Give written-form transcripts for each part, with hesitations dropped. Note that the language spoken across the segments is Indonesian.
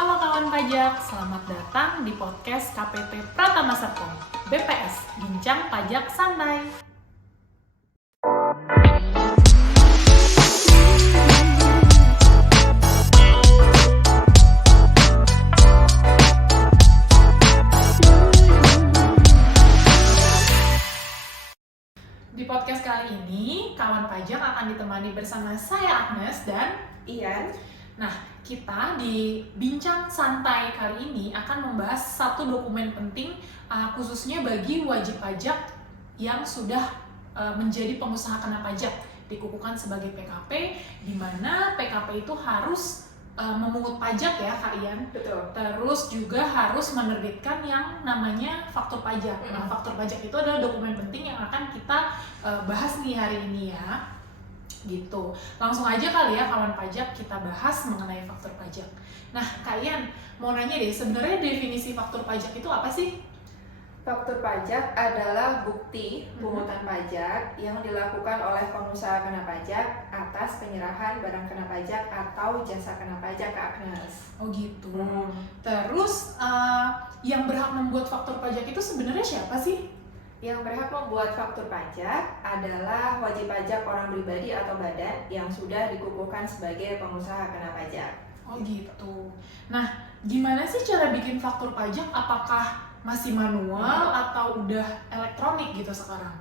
Halo kawan pajak, selamat datang di podcast KPP Pratama Serpong, BPS, Bincang Pajak Santai. Di podcast kali ini, kawan pajak akan ditemani bersama saya Agnes dan Ian. Nah, kita di Bincang Santai kali ini akan membahas satu dokumen penting khususnya bagi wajib pajak yang sudah menjadi pengusaha kena pajak, dikukuhkan sebagai PKP, di mana PKP itu harus memungut pajak ya Kak Ian. Betul. Terus juga harus menerbitkan yang namanya faktur pajak. Nah, faktur pajak itu adalah dokumen penting yang akan kita bahas nih hari ini ya. Gitu. Langsung aja kali ya kawan pajak kita bahas mengenai faktur pajak. Nah, Kak Ian, mau nanya deh, sebenarnya definisi faktur pajak itu apa sih? Faktur pajak adalah bukti pungutan pajak yang dilakukan oleh pengusaha kena pajak atas penyerahan barang kena pajak atau jasa kena pajak ke Agnes. Oh gitu. Terus yang berhak membuat faktur pajak itu sebenarnya siapa sih? Yang berhak membuat faktur pajak adalah wajib pajak orang pribadi atau badan yang sudah dikukuhkan sebagai pengusaha kena pajak. Oh gitu. Nah, gimana sih cara bikin faktur pajak? Apakah masih manual atau udah elektronik gitu sekarang?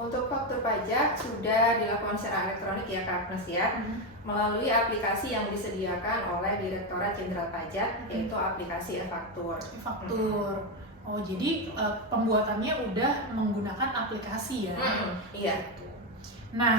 Untuk faktur pajak sudah dilakukan secara elektronik ya Kak Agnes ya, melalui aplikasi yang disediakan oleh Direktorat Jenderal Pajak, yaitu aplikasi e-faktur. Faktur. Oh, jadi pembuatannya udah menggunakan aplikasi ya? Iya. Nah,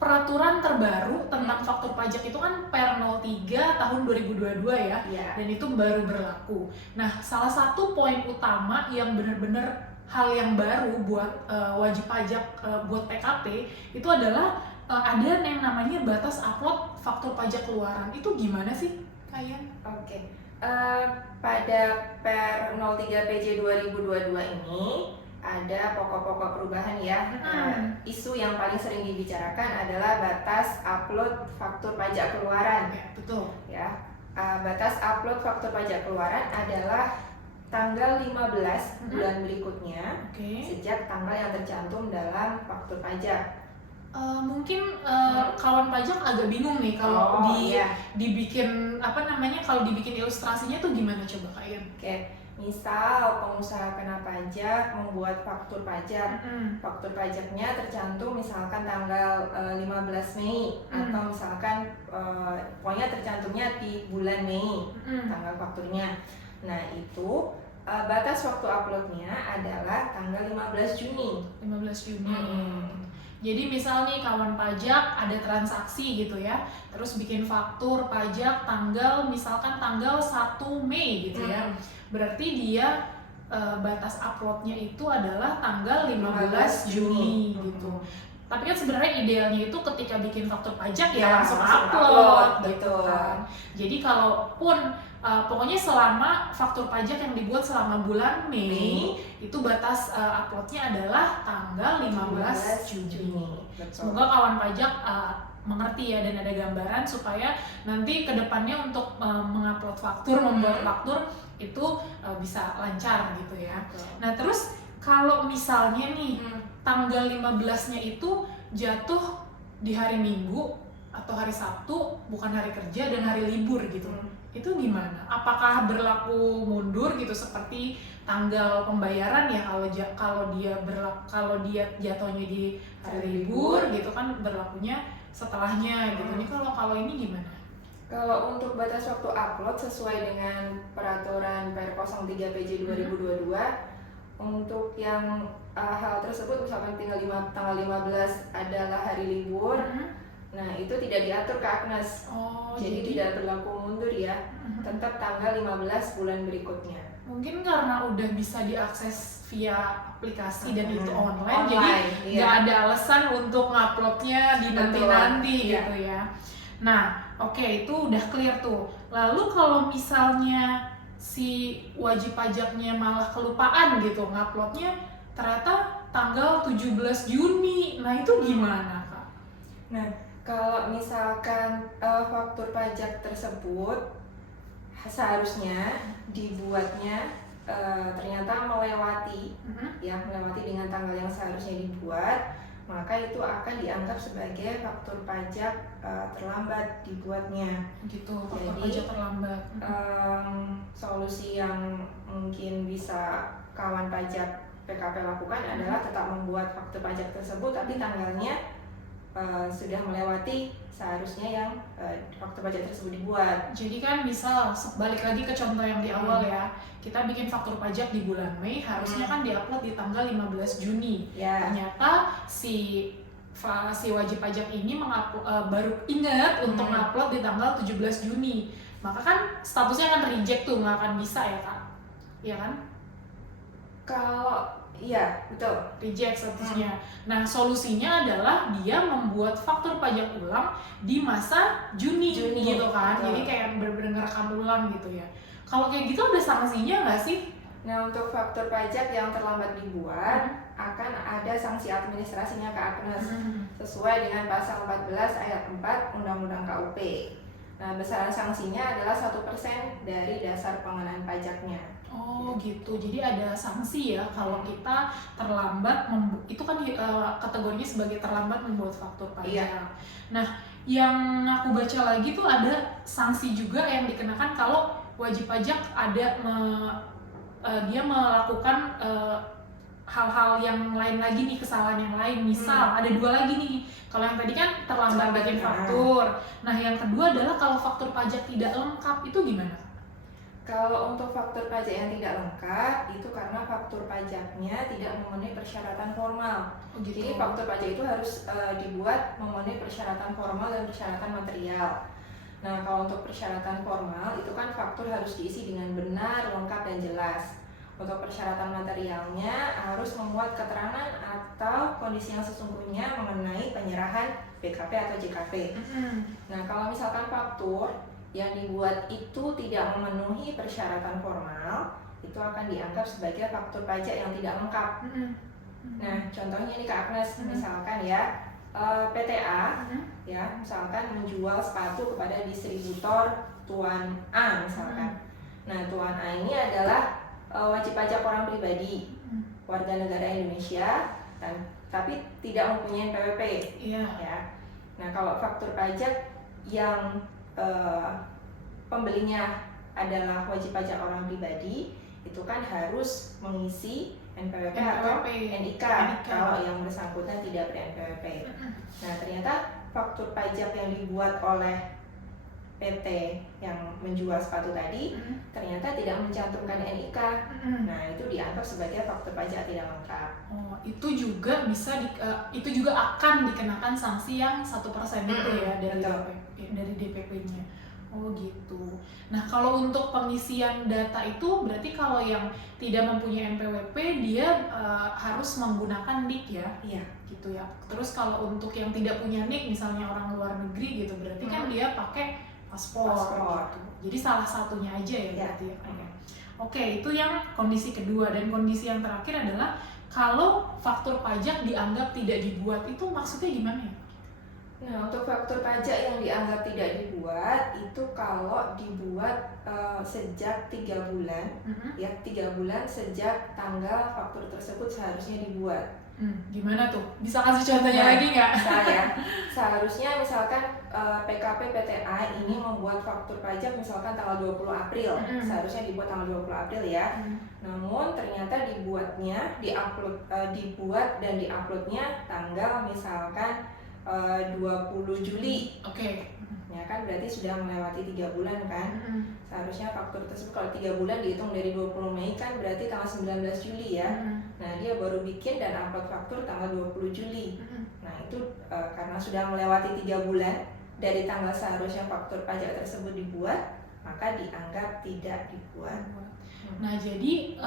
peraturan terbaru tentang faktur pajak itu kan Per 03 tahun 2022 ya, dan itu baru berlaku. Nah, salah satu poin utama yang benar-benar hal yang baru buat wajib pajak buat PKP itu adalah ada yang namanya batas upload faktur pajak keluaran. Itu gimana sih, Kayan? Oke. Pada Per 03 PJ 2022 ini ada pokok-pokok perubahan ya. Isu yang paling sering dibicarakan adalah batas upload faktur pajak keluaran. Betul. Ya. Batas upload faktur pajak keluaran adalah tanggal 15 bulan berikutnya sejak tanggal yang tercantum dalam faktur pajak. Mungkin kawan pajak agak bingung nih kalau dibikin kalau dibikin ilustrasinya tuh gimana coba Kak Ian? Oke. Misal pengusaha kena pajak membuat faktur pajak, faktur pajaknya tercantum misalkan tanggal 15 Mei atau misalkan pokoknya tercantumnya di bulan Mei tanggal fakturnya. Nah itu batas waktu uploadnya adalah tanggal 15 Juni. 15 Juni. Jadi misal nih kawan pajak ada transaksi gitu ya, terus bikin faktur pajak misalkan tanggal 1 Mei gitu ya. Berarti dia batas uploadnya itu adalah tanggal 15 Juni gitu. Tapi kan sebenarnya idealnya itu ketika bikin faktur pajak ya langsung upload gitu kan. Jadi kalaupun pokoknya selama faktur pajak yang dibuat selama bulan Mei itu batas uploadnya adalah tanggal 15 Juni. Semoga kawan pajak mengerti ya dan ada gambaran supaya nanti kedepannya untuk mengupload faktur, membuat faktur itu bisa lancar gitu ya. Nah terus kalau misalnya nih tanggal 15-nya itu jatuh di hari Minggu atau hari Sabtu, bukan hari kerja dan hari libur gitu. Itu gimana? Apakah berlaku mundur gitu seperti tanggal pembayaran ya kalau dia jatuhnya di hari libur gitu kan berlakunya setelahnya gitu. Ini kalau ini gimana? Kalau untuk batas waktu upload sesuai dengan peraturan Per 03 PJ 2022 untuk yang hal tersebut misalkan tanggal 15 adalah hari libur. Nah itu tidak diatur Kak Agnes, jadi tidak berlaku mundur ya, tetap tanggal 15 bulan berikutnya. Mungkin karena udah bisa diakses via aplikasi dan itu online jadi nggak ada alasan untuk nguploadnya di nanti gitu ya. Nah itu udah clear tuh. Lalu kalau misalnya si wajib pajaknya malah kelupaan gitu nguploadnya ternyata tanggal 17 Juni, nah itu gimana Kak? Nah kalau misalkan faktur pajak tersebut seharusnya dibuatnya ternyata melewati melewati dengan tanggal yang seharusnya dibuat, maka itu akan dianggap sebagai faktur pajak terlambat dibuatnya. Gitu, faktur Jadi, pajak terlambat. Solusi yang mungkin bisa kawan pajak PKP lakukan adalah tetap membuat faktur pajak tersebut, tapi tanggalnya sudah melewati seharusnya yang faktur pajak tersebut dibuat. Jadi kan misal balik lagi ke contoh yang di awal ya, kita bikin faktur pajak di bulan Mei, harusnya kan diupload di tanggal 15 Juni. Ya. Ternyata si wajib pajak ini baru ingat untuk ngupload di tanggal 17 Juni. Maka kan statusnya akan reject tuh, nggak akan bisa ya Kak? Iya kan? Iya, betul. Reject statusnya. Nah, solusinya adalah dia membuat faktur pajak ulang di masa Juni gitu kan. Betul. Jadi kayak bener-bener ngerekam ulang gitu ya. Kalau kayak gitu ada sanksinya nggak sih? Nah, untuk faktur pajak yang terlambat dibuat akan ada sanksi administrasinya Kak Agnes, sesuai dengan pasal 14 ayat 4 Undang-Undang KUP. Nah, besaran sanksinya adalah 1% dari dasar pengenaan pajaknya. Oh gitu, jadi ada sanksi ya kalau kita terlambat, itu kan kategorinya sebagai terlambat membuat faktur pajak. Iya. Nah, yang aku baca lagi tuh ada sanksi juga yang dikenakan kalau wajib pajak ada dia melakukan hal-hal yang lain lagi nih, kesalahan yang lain. Misal ada dua lagi nih. Kalau yang tadi kan terlambat bikin faktur. Nah, yang kedua adalah kalau faktur pajak tidak lengkap, itu gimana? Kalau untuk faktur pajak yang tidak lengkap, itu karena faktur pajaknya tidak memenuhi persyaratan formal. Oh, gitu. Jadi faktur pajak itu harus dibuat memenuhi persyaratan formal dan persyaratan material. Nah, kalau untuk persyaratan formal, itu kan faktur harus diisi dengan benar, lengkap, dan jelas. Untuk persyaratan materialnya harus memuat keterangan atau kondisi yang sesungguhnya mengenai penyerahan BKP atau JKP. Nah, kalau misalkan faktur yang dibuat itu tidak memenuhi persyaratan formal, itu akan dianggap sebagai faktur pajak yang tidak lengkap. Nah, contohnya ini Kak Agnes, misalkan ya PTA ya, misalkan menjual sepatu kepada distributor Tuan A misalkan. Nah, Tuan A ini adalah wajib pajak orang pribadi, warga negara Indonesia, tapi tidak mempunyai PWP. Iya. Ya. Nah, kalau faktur pajak yang pembelinya adalah wajib pajak orang pribadi, itu kan harus mengisi NPWP atau NIK kalau yang bersangkutan tidak ber-NPWP. Nah, ternyata faktur pajak yang dibuat oleh PT yang menjual sepatu tadi ternyata tidak mencantumkan NIK. Nah, itu dianggap sebagai faktur pajak tidak lengkap. Oh, itu juga bisa itu juga akan dikenakan sanksi yang 1% itu ya dari DPP-nya. Oh gitu. Nah, kalau untuk pengisian data itu berarti kalau yang tidak mempunyai NPWP dia harus menggunakan NIK ya? Iya. Gitu ya. Terus kalau untuk yang tidak punya NIK, misalnya orang luar negeri gitu, berarti kan dia pakai paspor. Gitu. Jadi salah satunya aja ya berarti ya. Oke, itu yang kondisi kedua. Dan kondisi yang terakhir adalah kalau faktur pajak dianggap tidak dibuat, itu maksudnya gimana ya? Nah, untuk faktur pajak yang dianggap tidak dibuat itu kalau dibuat sejak 3 bulan, ya 3 bulan sejak tanggal faktur tersebut seharusnya dibuat. Gimana tuh? Bisa kasih contohnya lagi nggak? Saya, seharusnya misalkan PKP PTA ini membuat faktur pajak misalkan tanggal 20 April, seharusnya dibuat tanggal 20 April ya. Namun ternyata dibuat dan diuploadnya tanggal misalkan 20 Juli. Oke. Ya kan berarti sudah melewati 3 bulan kan. Seharusnya faktur tersebut kalau 3 bulan dihitung dari 20 Mei kan berarti tanggal 19 Juli ya. Nah, dia baru bikin dan upload faktur tanggal 20 Juli. Nah, itu karena sudah melewati 3 bulan dari tanggal seharusnya faktur pajak tersebut dibuat, maka dianggap tidak dibuat. Nah, jadi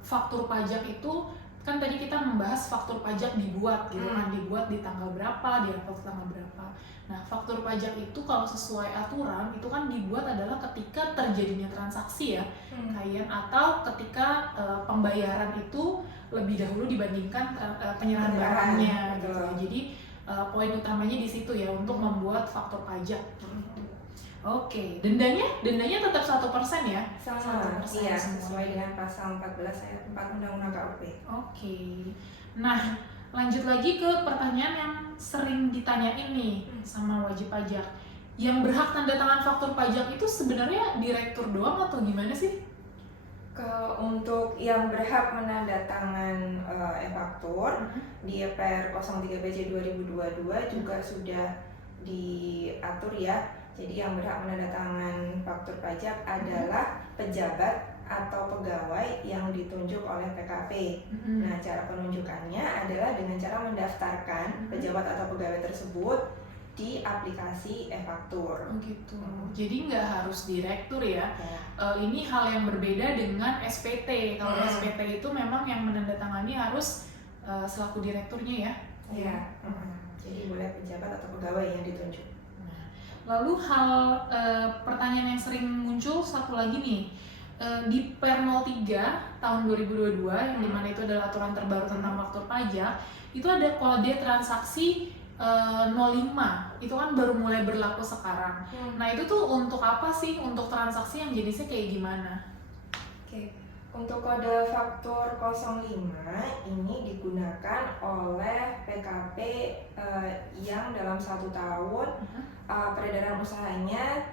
faktur pajak itu kan tadi kita membahas faktur pajak dibuat gitu kan, dibuat di tanggal berapa, diupload tanggal berapa. Nah, faktur pajak itu kalau sesuai aturan itu kan dibuat adalah ketika terjadinya transaksi ya, kayak atau ketika pembayaran itu lebih dahulu dibandingkan penyerahan barangnya gitu. Jadi poin utamanya di situ ya untuk membuat faktur pajak. Oke, dendanya tetap 1% ya? Sama, 1% iya, semua. sesuai dengan pasal 14 ayat 4 Undang-Undang KUP. Oke. Nah, lanjut lagi ke pertanyaan yang sering ditanyain nih sama wajib pajak. Yang berhak tanda tangan faktur pajak itu sebenarnya direktur doang atau gimana sih? Untuk yang berhak menandatangan e-faktur di Per 03 BC 2022 juga sudah diatur ya. Jadi yang berhak menandatangan faktur pajak adalah pejabat atau pegawai yang ditunjuk oleh PKP. Nah, cara penunjukannya adalah dengan cara mendaftarkan pejabat atau pegawai tersebut di aplikasi e-faktur. Oh gitu. Jadi nggak harus direktur ya. Ini hal yang berbeda dengan SPT. Kalau SPT itu memang yang menandatangani harus selaku direkturnya ya. Iya. Jadi boleh pejabat atau pegawai yang ditunjuk. Nah, lalu pertanyaan yang sering muncul satu lagi nih. Di Per 03 tahun 2022 yang dimana itu adalah aturan terbaru tentang faktur pajak, itu ada kode transaksi 05, itu kan baru mulai berlaku sekarang. Nah itu tuh untuk apa sih? Untuk transaksi yang jenisnya kayak gimana? Oke, untuk kode faktur 05 ini digunakan oleh PKP yang dalam 1 tahun peredaran usahanya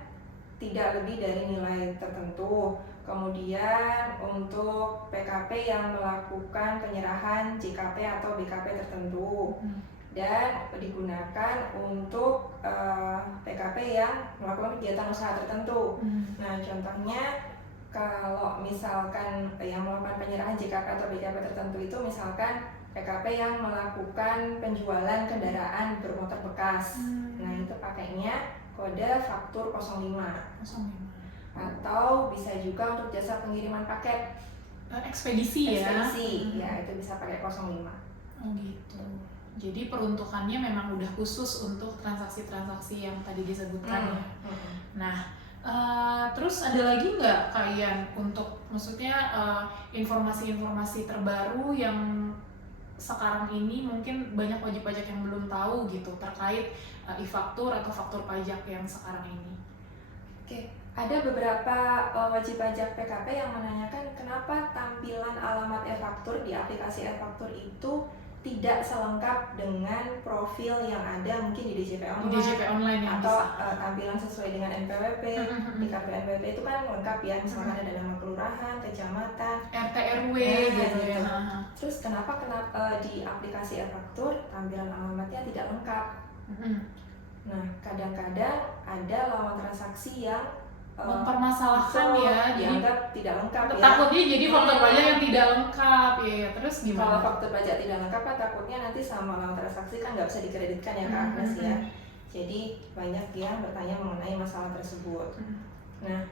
tidak lebih dari nilai tertentu. Kemudian untuk PKP yang melakukan penyerahan JKP atau BKP tertentu. Dan digunakan untuk PKP yang melakukan kegiatan usaha tertentu. Nah, contohnya kalau misalkan yang melakukan penyerahan JKP atau BKP tertentu itu misalkan PKP yang melakukan penjualan kendaraan bermotor bekas. Nah, itu pakainya kode faktur 05. Atau bisa juga untuk jasa pengiriman paket. Ekspedisi ya? Ekspedisi, ya itu bisa pakai 05. Oh gitu. Jadi peruntukannya memang udah khusus untuk transaksi-transaksi yang tadi disebutkan ya. Nah, terus ada lagi nggak kayak untuk maksudnya informasi-informasi terbaru yang sekarang ini mungkin banyak wajib pajak yang belum tahu gitu terkait e-faktur atau faktur pajak yang sekarang ini? Oke, ada beberapa wajib pajak PKP yang menanyakan kenapa tampilan alamat e-faktur di aplikasi e-faktur itu tidak selengkap dengan profil yang ada mungkin di DJP Online, atau tampilan sesuai dengan NPWP. Di kartu NPWP itu kan lengkap ya, misalkan ada nama kelurahan, kecamatan, RT RW gitu ya. Terus kenapa di aplikasi e-faktur tampilan alamatnya tidak lengkap? Nah, kadang-kadang ada lawan transaksi yang mempermasalahkan ya, dianggap tidak lengkap ya. Takutnya jadi faktur pajak yang tidak lengkap ya. Terus gimana? Kalau faktur pajak tidak lengkap kan takutnya nanti sama lawan transaksi kan nggak bisa dikreditkan ya Kak Agnes ya. Jadi banyak yang bertanya mengenai masalah tersebut. Nah,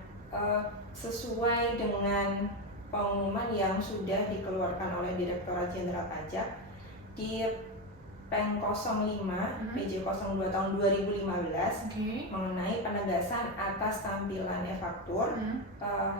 sesuai dengan pengumuman yang sudah dikeluarkan oleh Direktorat Jenderal Pajak di Peng 05 PJ 02 tahun 2015 mengenai penegasan atas tampilan e-faktur.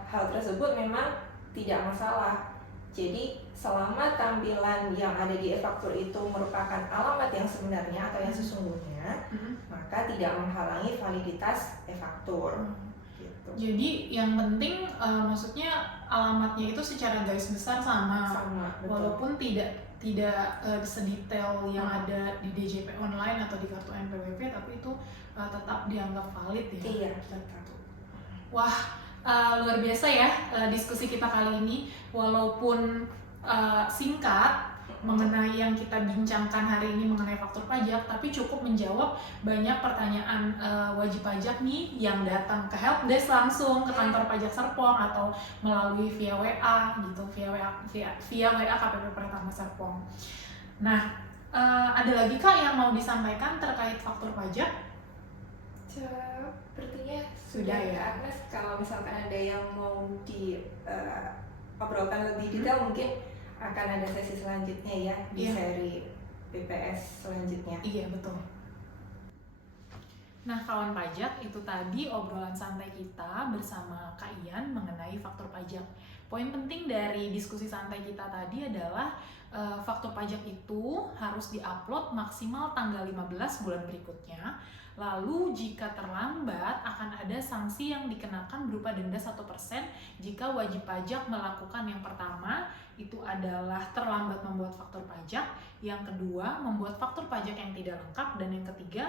Hal tersebut memang tidak masalah. Jadi selama tampilan yang ada di e-faktur itu merupakan alamat yang sebenarnya atau yang sesungguhnya, maka tidak menghalangi validitas e-faktur. Gitu. Jadi yang penting maksudnya alamatnya itu secara garis besar sama betul. Walaupun tidak sedetail yang ada di DJP Online atau di kartu NPWP, tapi itu tetap dianggap valid ya. Iya. Wah, luar biasa ya diskusi kita kali ini. Walaupun singkat mengenai yang kita bincangkan hari ini mengenai faktur pajak, tapi cukup menjawab banyak pertanyaan wajib pajak nih yang datang ke helpdesk langsung ke kantor pajak Serpong atau melalui via WA gitu, via WA KPP Pratama Serpong. Nah, ada lagi Kak yang mau disampaikan terkait faktur pajak? Sepertinya sudah ya. Agnes, kalau misalkan ada yang mau diobrolkan lebih detail mungkin akan ada sesi selanjutnya ya di seri PPS selanjutnya. Iya betul. Nah kawan pajak, itu tadi obrolan santai kita bersama Kak Ian mengenai faktur pajak. Poin penting dari diskusi santai kita tadi adalah faktur pajak itu harus diupload maksimal tanggal 15 bulan berikutnya. Lalu jika terlambat akan ada sanksi yang dikenakan berupa denda 1% jika wajib pajak melakukan yang pertama itu adalah terlambat membuat faktur pajak, yang kedua membuat faktur pajak yang tidak lengkap, dan yang ketiga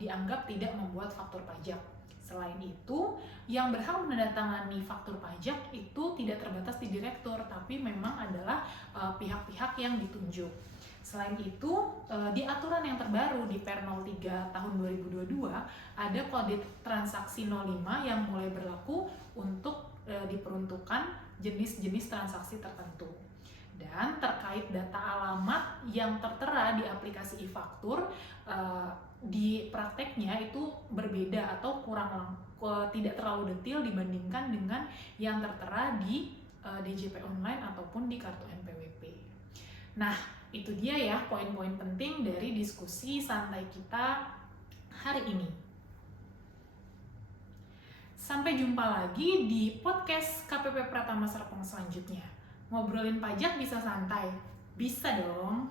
dianggap tidak membuat faktur pajak. Selain itu, yang berhak menandatangani faktur pajak itu tidak terbatas di direktur, tapi memang adalah pihak-pihak yang ditunjuk. Selain itu, di aturan yang terbaru di Per 03 tahun 2022 ada kode transaksi 05 yang mulai berlaku untuk diperuntukkan jenis-jenis transaksi tertentu. Dan terkait data alamat yang tertera di aplikasi e-faktur, di prakteknya itu berbeda atau tidak terlalu detail dibandingkan dengan yang tertera di DJP online ataupun di kartu NPWP. Nah, itu dia ya poin-poin penting dari diskusi santai kita hari ini. Sampai jumpa lagi di podcast KPP Pratama Serpong selanjutnya. Ngobrolin pajak bisa santai? Bisa dong!